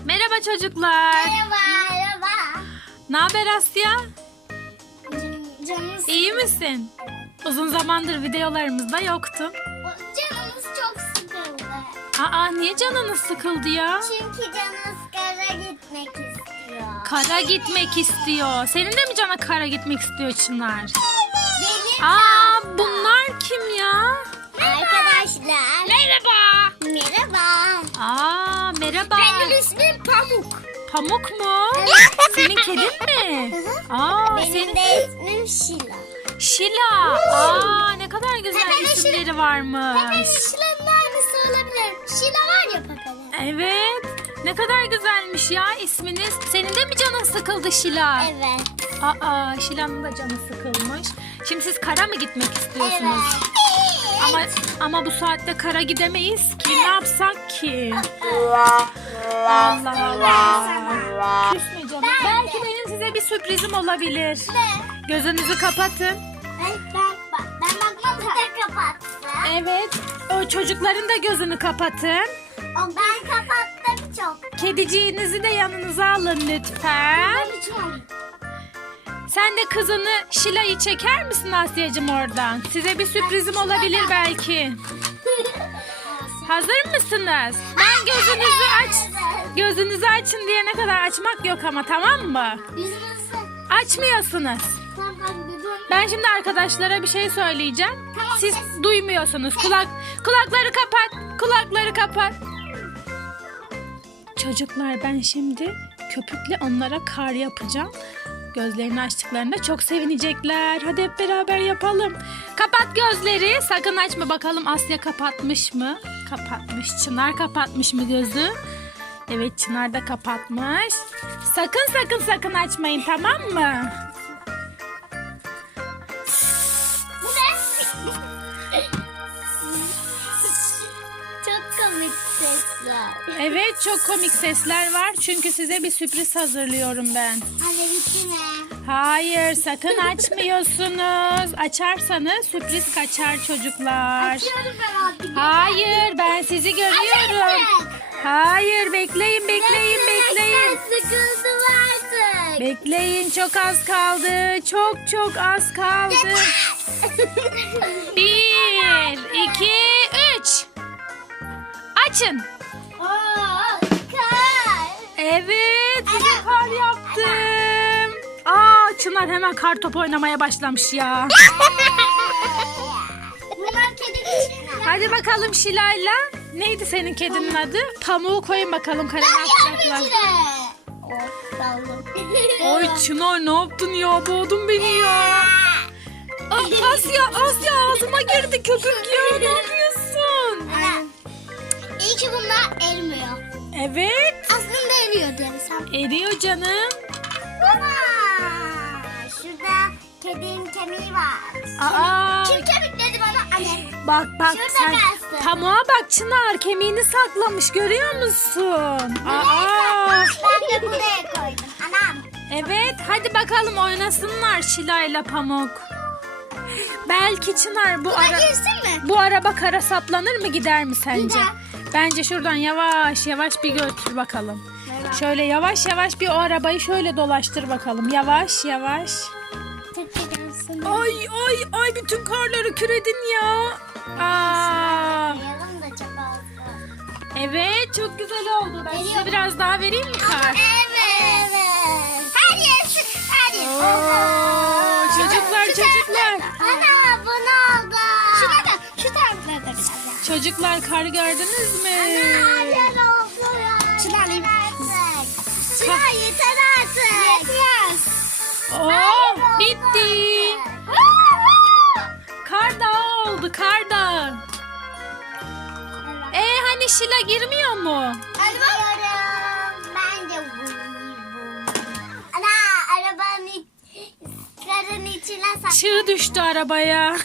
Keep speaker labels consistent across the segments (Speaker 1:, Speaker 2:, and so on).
Speaker 1: Merhaba çocuklar.
Speaker 2: Merhaba.
Speaker 1: Ne haber Asya?
Speaker 2: Canımız,
Speaker 1: İyi misin? Uzun zamandır videolarımızda yoktun.
Speaker 2: canımız çok sıkıldı.
Speaker 1: Aa, niye canınız sıkıldı ya?
Speaker 2: Çünkü canımız kara gitmek istiyor.
Speaker 1: Kara gitmek istiyor. Senin de mi cana kara gitmek istiyor Çınar?
Speaker 2: Benim
Speaker 1: Aa, bunlar kim ya?
Speaker 2: arkadaşlar.
Speaker 1: Merhaba.
Speaker 2: Merhaba.
Speaker 1: Aa, merhaba.
Speaker 2: Benim ismim Pamuk.
Speaker 1: Pamuk mu? Senin kedin mi? Aa,
Speaker 2: Benim
Speaker 1: senin...
Speaker 2: de ismim Şila.
Speaker 1: Şila. Aa, ne kadar güzel
Speaker 2: Pepe'nin
Speaker 1: isimleri
Speaker 2: Pepe'nin
Speaker 1: varmış.
Speaker 2: Şila'nın aynısı olabilir. Şila var ya Pepe'nin.
Speaker 1: Evet. Ne kadar güzelmiş ya isminiz. Senin de mi canın sıkıldı Şila?
Speaker 2: Evet.
Speaker 1: Aa, Şila'nın da canı sıkılmış. Şimdi siz kara mı gitmek istiyorsunuz? Ama bu saatte kara gidemeyiz ki. Ne yapsak ki? Allah Allah. Küsme canım. Belki benim size bir sürprizim olabilir. Gözünüzü kapatın.
Speaker 2: Ben bakmamı da kapattım.
Speaker 1: Evet. O çocukların da gözünü kapatın.
Speaker 2: Ben kapattım çok.
Speaker 1: Kediciğinizi de yanınıza alın lütfen. Sen de kızını Şila'yı çeker misin Asya'cığım oradan? Size bir sürprizim olabilir belki. Hazır mısınız? Ben gözünüzü açın diyene kadar açmak yok ama, tamam mı? Açmıyorsunuz. Ben şimdi arkadaşlara bir şey söyleyeceğim. Siz duymuyorsunuz. Kulakları kapat. Kulakları kapat. Çocuklar, ben şimdi köpükle onlara kar yapacağım. Gözlerini açtıklarında çok sevinecekler. Hadi hep beraber yapalım. Kapat gözleri. Sakın açma, bakalım Asya kapatmış mı? Kapatmış. Çınar kapatmış mı gözü? Evet, Çınar da kapatmış. Sakın açmayın, tamam mı?
Speaker 2: Bu ne? Çok komik sesler.
Speaker 1: Evet, çok komik sesler var. Çünkü size bir sürpriz hazırlıyorum ben.
Speaker 2: Anne bitti mi?
Speaker 1: Hayır, sakın açmıyorsunuz. Açarsanız sürpriz kaçar çocuklar.
Speaker 2: Açıyorum ben artık.
Speaker 1: Hayır, ben sizi görüyorum. Hayır, bekleyin.
Speaker 2: Sıkıldım artık.
Speaker 1: Bekleyin, çok az kaldı. Çok az kaldı. 1, 2, 3. Açın.
Speaker 2: Kar.
Speaker 1: Evet, size kar yaptım. Aa, Çınar hemen kar topu oynamaya başlamış ya.
Speaker 2: Bunlar kedi için.
Speaker 1: Hadi bakalım Şila'yla. Neydi senin kedinin adı? Pamuğu koyun bakalım, kara ne yapacaklar. Ay Çınar, ne yaptın ya? Boğdun beni ya. Aa, Asya ağzıma girdi köpük ya. Ne yapıyorsun?
Speaker 2: İyi ki bunlar ermiyor.
Speaker 1: Evet.
Speaker 2: Aslında eriyor dersem.
Speaker 1: Eriyor canım.
Speaker 2: Baba. Şurada kedinin kemiği var.
Speaker 1: Aa,
Speaker 2: Kim kemikledi bana? Anne.
Speaker 1: bak
Speaker 2: Şurada
Speaker 1: sen.
Speaker 2: kalsın.
Speaker 1: Pamuğa bak Çınar, kemiğini saklamış, görüyor musun? Aa.
Speaker 2: Ben de buraya koydum. Anam.
Speaker 1: Evet, hadi bakalım oynasınlar Şila'yla Pamuk. Belki Çınar
Speaker 2: Buna girsin mi?
Speaker 1: bu araba kara saplanır mı, gider mi sence?
Speaker 2: Gider.
Speaker 1: Bence şuradan yavaş bir götür bakalım. Şöyle yavaş bir o arabayı şöyle dolaştır bakalım. Yavaş.
Speaker 2: Tıklayalım.
Speaker 1: Ay bütün karları küredin ya. Aa.
Speaker 2: Yarım da çok az.
Speaker 1: Evet, çok güzel oldu. Ben size
Speaker 2: Veriyorum.
Speaker 1: biraz daha vereyim mi kar?
Speaker 2: Evet. Her yer.
Speaker 1: Oo, çocuklar.
Speaker 2: Ana bu ne oldu? Şu taraflarda biraz ya.
Speaker 1: Çocuklar, kar gördünüz mü?
Speaker 2: Her yer oldu ya. Şunu alayım. Şuna yeter artık. Yetmez.
Speaker 1: Oo, bitti. Kar dağı oldu, kar dağı. Hani Şila girmiyor mu?
Speaker 2: Alıyorum. Ben de bu. Ana arabanın karın içine saklı.
Speaker 1: Çığ düştü arabaya.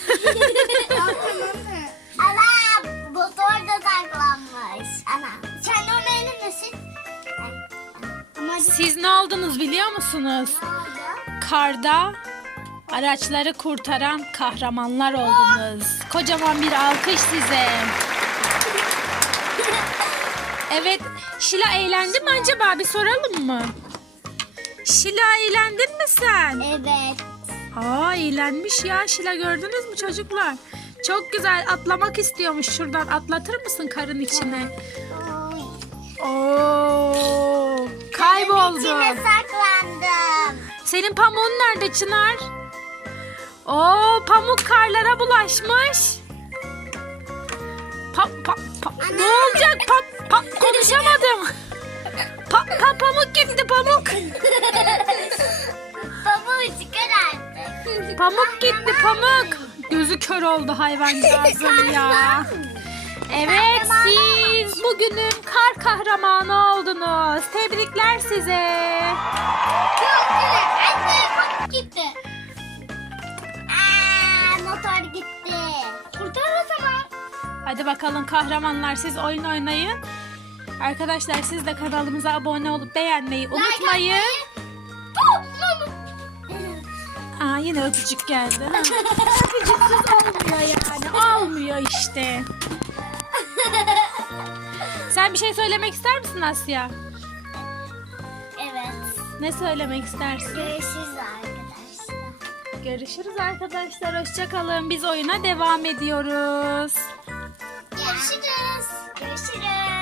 Speaker 2: Ana motor da saklanmış. Ana. Sen de onun elindesin. Ama
Speaker 1: Siz ne oldunuz biliyor musunuz?
Speaker 2: ne oldu?
Speaker 1: Karda araçları kurtaran kahramanlar oldunuz. Kocaman bir alkış size. Evet, Şila eğlendi mi acaba? Bir soralım mı? Şila eğlendin mi sen?
Speaker 2: Evet.
Speaker 1: Aa eğlenmiş ya Şila, gördünüz mü çocuklar? Çok güzel, atlamak istiyormuş şuradan. Atlatır mısın karın içine? Oo, kayboldu.
Speaker 2: İçine saklandım.
Speaker 1: Senin pamuğun nerede Çınar? Oo, pamuk karlara bulaşmış. Ne olacak? Konuşamadım. Pamuk gitti pamuk.
Speaker 2: Pamuğu çıkar artık.
Speaker 1: Pamuk gitti pamuk. Gözü kör oldu hayvancağızın ya. Evet, siz bugünün kar kahramanı oldunuz. Tebrikler size.
Speaker 2: Çok güzel. Anne pamuk gitti. Motor gitti. Kurtar o zaman.
Speaker 1: Hadi bakalım kahramanlar, siz oyun oynayın. Arkadaşlar siz de kanalımıza abone olup beğenmeyi unutmayın. Aa, yine öpücük geldi. Ha. Öpücüksüz olmuyor yani. Olmuyor işte. Sen bir şey söylemek ister misin Asya?
Speaker 2: Evet.
Speaker 1: Ne söylemek istersin?
Speaker 2: Görüşürüz arkadaşlar.
Speaker 1: Görüşürüz arkadaşlar. Hoşçakalın. Biz oyuna devam ediyoruz.
Speaker 2: Görüşürüz. Görüşürüz.